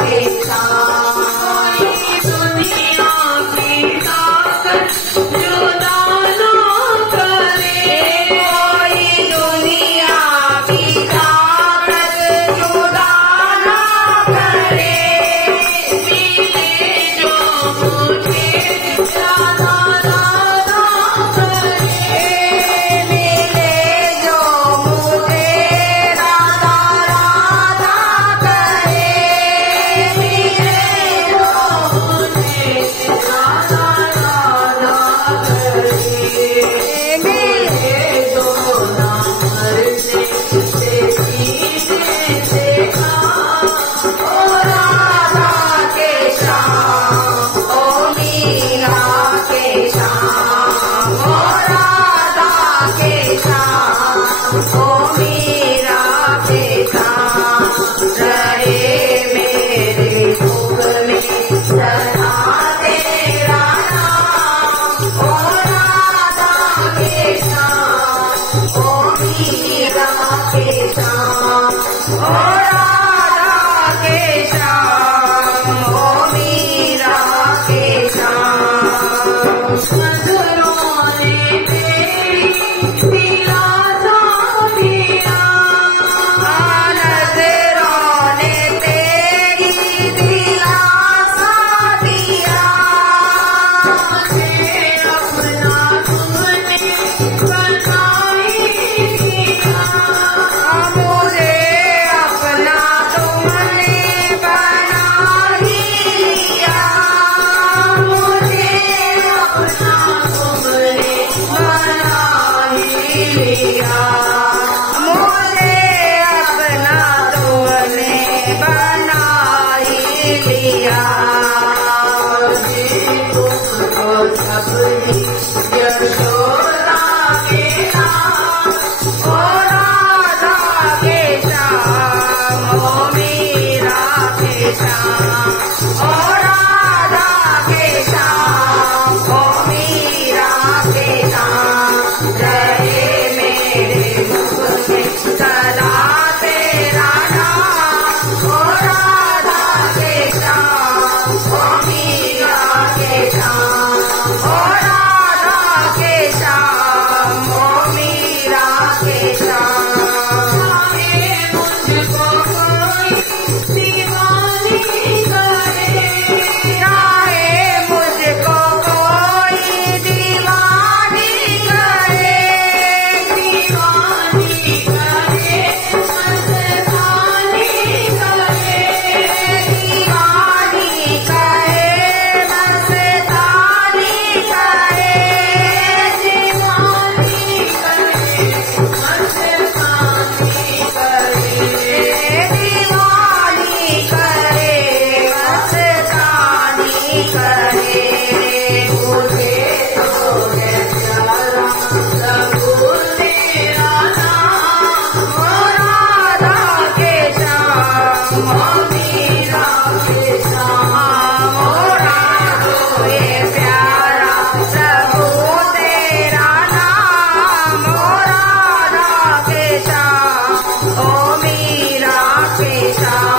के श्याम। दुनिया की ताकत जुदा ना करे, कोई दुनिया की ताकत जुदा ना करे। मिले जो मुझे राधा राधा करे, मिले जो मुझे राधा राधा करे, मिले जो मुझे राधा राधा करे। मिले जो नाम से सीधे देखा, ओ राधा के श्याम, ओ मीरा के श्याम, ओ राधा के श्याम, ओ मीरा के श्याम। रहे मेरे मुख में सदा तेरा नाम, ओ राधा के श्याम, ओ मीरा के श्याम, ओ राधा के श्याम, ओ मीरा के श्याम। नजरों ने तेरी दिलासा दिया, नजरों ने तेरी दिलासा दिया। मुझे अपना तुमने बना ही दिया, मुझे अपना तुमने बना ही लिया, मुझे अपना तुमने बना ही लिया, मुझे अपना तुमने बना ही लिया। तुमको सबनी यशोदा के नाम, ओ राधा के श्याम, ओ मीरा के श्याम, ओ राधा के श्याम, ओ मीरा के श्याम। रहे मेरे मुख में सदा तेरा नाम, ओ राधा के श्याम, ओ मीरा के श्याम, ओ राधा के श्याम, ओ मीरा के श्याम। चाहे मुझको कोई दीवानी करे, चाहे मुझको कोई दीवानी करे, दीवानी करे, मस्तानी करे, दीवानी करे, मस्तानी करे, दीवानी करे, मस्तानी करे, दीवानी करे, मस्तानी करे। मुझे तो है प्यारा प्रभु तेरा नाम, ओ राधा के श्याम, ओ मीरा के श्याम, ओ राधो ये प्यारा प्रभु तेरा नाम, ओ राधा के श्याम, ओ मीरा के श्याम।